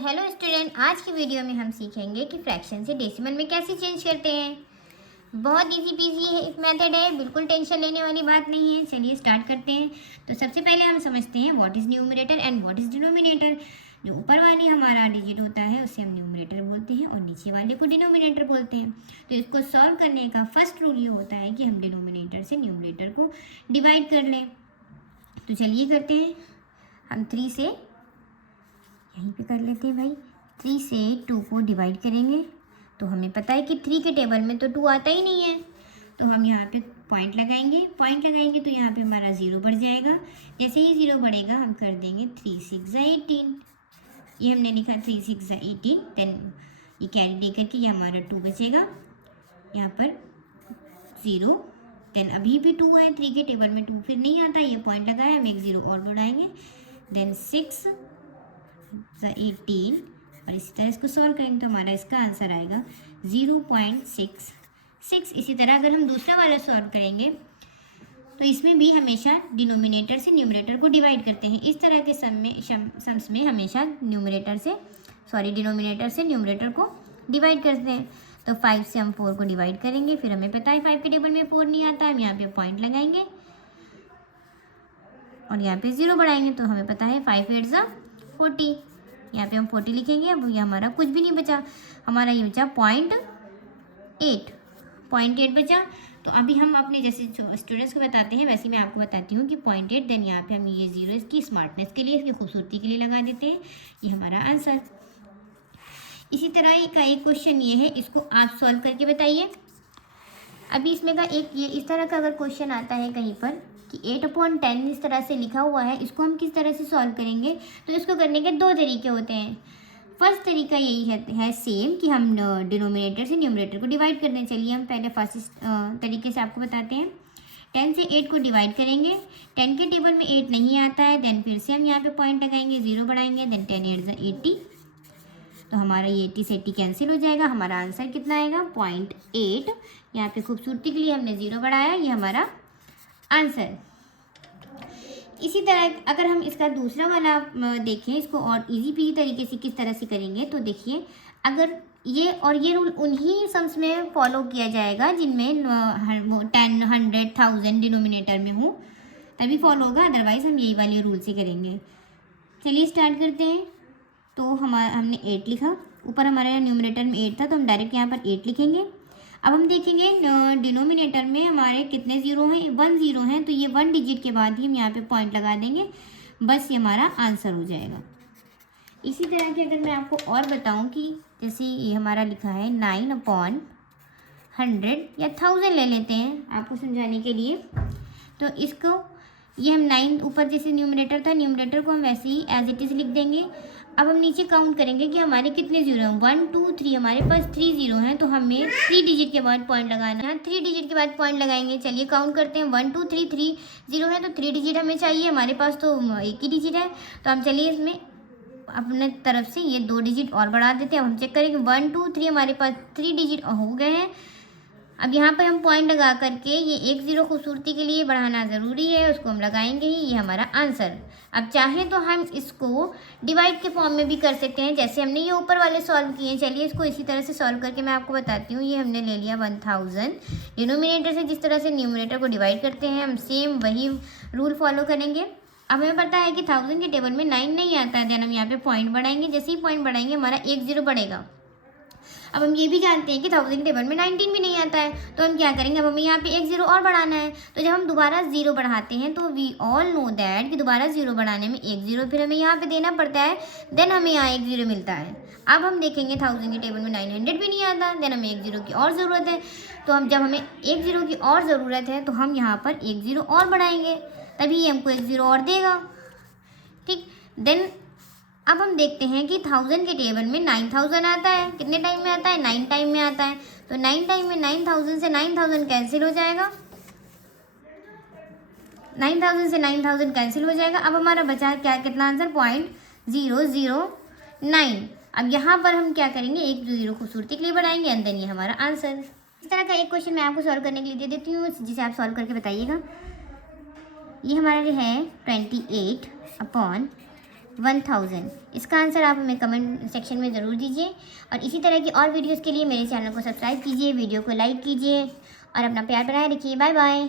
Hello student, आज की video में हम सीखेंगे कि फ्रैक्शन से डेसिमल में कैसे चेंज करते हैं। बहुत इजी पीजी है, एक मेथड है, बिल्कुल टेंशन लेने वाली बात नहीं है। चलिए स्टार्ट करते हैं। तो सबसे पहले हम समझते हैं what is numerator and what is denominator. जो ऊपर वाली हमारा डिजिट होता है उसे हम न्यूमरेटर बोलते हैं और नीचे वाले को डिनोमिनेटर बोलते हैं। तो इसको सॉल्व करने का फर्स्ट रूल ये होता है कि हम डिनोमिनेटर से न्यूमरेटर को डिवाइड कर लें। तो चलिए करते हैं। हम 3 से यहीं पे कर लेते हैं भाई। 3 से 2 को डिवाइड करेंगे तो हमें पता है कि 3 के टेबल में तो 2 आता ही नहीं है, तो हम यहाँ पे पॉइंट लगाएंगे। तो यहाँ पे हमारा 0 बढ़ जाएगा। जैसे ही 0 बढ़ेगा हम कर देंगे 3 6 18। ये हमने लिखा 3 6 18। देन ये कैरी दे करके ये हमारा 2 बचेगा, यहाँ पर 0। देन अभी भी 2 है, 3 के टेबल में 2 फिर नहीं आता, ये पॉइंट लगाया, हम एक 0 और बढ़ाएंगे। देन 6 18 और इसी तरह इसको सॉल्व करेंगे तो हमारा इसका आंसर आएगा 0.66। इसी तरह अगर हम दूसरा वाला सॉल्व करेंगे तो इसमें भी हमेशा डिनोमिनेटर से न्यूमरेटर को डिवाइड करते हैं। इस तरह के सम्स में हमेशा डिनोमिनेटर से न्यूमरेटर को डिवाइड करते हैं। तो 5 से हम 4 को डिवाइड करेंगे, फिर हमें पता है 5 के टेबल में 4 नहीं आता, हम यहाँ पे पॉइंट लगाएंगे और यहाँ पे 0 बढ़ाएंगे तो हमें पता है 5 8 40। यहाँ पे हम 40 लिखेंगे। अब ये हमारा कुछ भी नहीं बचा, हमारा ये बचा 0.8 बचा। तो अभी हम अपने जैसे स्टूडेंट्स को बताते हैं वैसे मैं आपको बताती हूँ कि 0.8। देन यहाँ पे हम ये 0 इसकी स्मार्टनेस के लिए, इसकी खूबसूरती के लिए लगा देते हैं। ये हमारा आंसर। इसी तरह का एक क्वेश्चन ये है, इसको आप सॉल्व करके बताइए। अभी इसमें का एक ये इस तरह का अगर क्वेश्चन आता है कहीं पर कि 8/10 इस तरह से लिखा हुआ है, इसको हम किस तरह से सॉल्व करेंगे। तो इसको करने के 2 तरीके होते हैं। फर्स्ट तरीका यही है सेम कि हम डिनोमिनेटर से न्यूमरेटर को डिवाइड कर दें। चलिए हम पहले फर्स्ट तरीके से आपको बताते हैं। 10 से 8 को डिवाइड करेंगे, 10 के टेबल में 8 नहीं आता है। देन फिर से हम यहाँ पे पॉइंट लगाएंगे, 0 बढ़ाएंगे। देन 10 8 80। तो हमारा ये 80 से 80 कैंसिल हो जाएगा। हमारा आंसर कितना आएगा 0.8। यहाँ पे खूबसूरती के लिए हमने 0 बढ़ाया, ये हमारा आंसर। इसी तरह अगर हम इसका दूसरा वाला देखें, इसको और इजी पीजी तरीके से किस तरह से करेंगे, तो देखिए अगर ये और ये रूल उन्हीं सम्स में फॉलो किया जाएगा जिनमें 10 100 1000 डिनोमिनेटर में हो, तभी फॉलो होगा, अदरवाइज हम यही वाले रूल से करेंगे। चलिए स्टार्ट करते हैं। तो हमने 8 लिखा, ऊपर हमारे न्यूमरेटर में 8 था तो हम डायरेक्ट यहाँ पर 8 लिखेंगे। अब हम देखेंगे डिनोमिनेटर में हमारे कितने 0 हैं, 1 0 हैं, तो ये 1 डिजिट के बाद ही हम यहाँ पे पॉइंट लगा देंगे, बस ये हमारा आंसर हो जाएगा। इसी तरह के अगर मैं आपको और बताऊं कि जैसे ये हमारा लिखा है 9/100 या 1000 ले लेते हैं आपको समझाने के लिए। तो इसको ये हम 9 ऊपर जैसे न्यूमरेटर था, न्यूमरेटर को हम वैसे ही एज इट इज़ लिख देंगे। अब हम नीचे काउंट करेंगे कि हमारे कितने 0 हैं। 1 2 3, हमारे पास 3 0 हैं, तो हमें 3 डिजिट के बाद पॉइंट लगाना है। 3 डिजिट के बाद पॉइंट लगाएंगे। चलिए काउंट करते हैं। 1 2 3 3 0 है तो 3 डिजिट हमें चाहिए, हमारे पास तो एक ही डिजिट है। तो हम चलिए इसमें अपने तरफ से ये 2 डिजिट और बढ़ा देते हैं। अब हम चेक करेंगे 1 2 3, हमारे पास 3 डिजिट हो गए हैं। अब यहाँ पर हम पॉइंट लगा करके ये 1 0 खूबसूरती के लिए बढ़ाना ज़रूरी है, उसको हम लगाएंगे ही, ये हमारा आंसर। अब चाहें तो हम इसको डिवाइड के फॉर्म में भी कर सकते हैं, जैसे हमने ये ऊपर वाले सॉल्व किए। चलिए इसको इसी तरह से सॉल्व करके मैं आपको बताती हूँ। ये हमने ले लिया 1000। डिनोमिनेटर से जिस तरह से न्यूमरेटर को डिवाइड करते हैं हम सेम वही रूल फॉलो करेंगे। अब हमें पता है कि 1000 के टेबल में 9 नहीं आता है, देन हम यहाँ पे पॉइंट बढ़ाएंगे। जैसे ही पॉइंट बढ़ाएंगे हमारा 1 0 बढ़ेगा। अब हम ये भी जानते हैं कि 1000 के टेबल में 19 भी नहीं आता है, तो हम क्या करेंगे, अब हमें यहाँ पे 1 0 और बढ़ाना है। तो जब हम दोबारा 0 बढ़ाते हैं तो वी ऑल नो दैट कि दोबारा 0 बढ़ाने में 1 0 फिर हमें यहाँ पे देना पड़ता है, देन हमें यहाँ 1 0 मिलता है। अब हम देखेंगे 1000 के टेबल में 900 भी नहीं आता, देन हमें 1 0 की और ज़रूरत है। तो हम जब हमें 1 0 की और ज़रूरत है तो हम यहाँ पर 1 0 और बढ़ाएंगे, तभी हमको 1 0 और देगा। ठीक, देन अब हम देखते हैं कि 1000 के टेबल में 9000 आता है। कितने टाइम में आता है, 9 टाइम में आता है। तो 9 टाइम में 9000 से 9000 कैंसिल हो जाएगा, 9000 से 9000 कैंसिल हो जाएगा। अब हमारा बचा क्या, कितना आंसर 0.009। अब यहाँ पर हम क्या करेंगे, 1 0 खूबसूरती के लिए बढ़ाएंगे एंड देन ये हमारा आंसर। इस तरह का एक क्वेश्चन मैं आपको सॉल्व करने के लिए दे देती हूँ, जिसे आप सॉल्व करके बताइएगा। ये हमारा है 28/100 1000। इसका आंसर आप हमें कमेंट सेक्शन में ज़रूर दीजिए और इसी तरह की और वीडियोस के लिए मेरे चैनल को सब्सक्राइब कीजिए, वीडियो को लाइक कीजिए और अपना प्यार बनाए रखिए। Bye bye.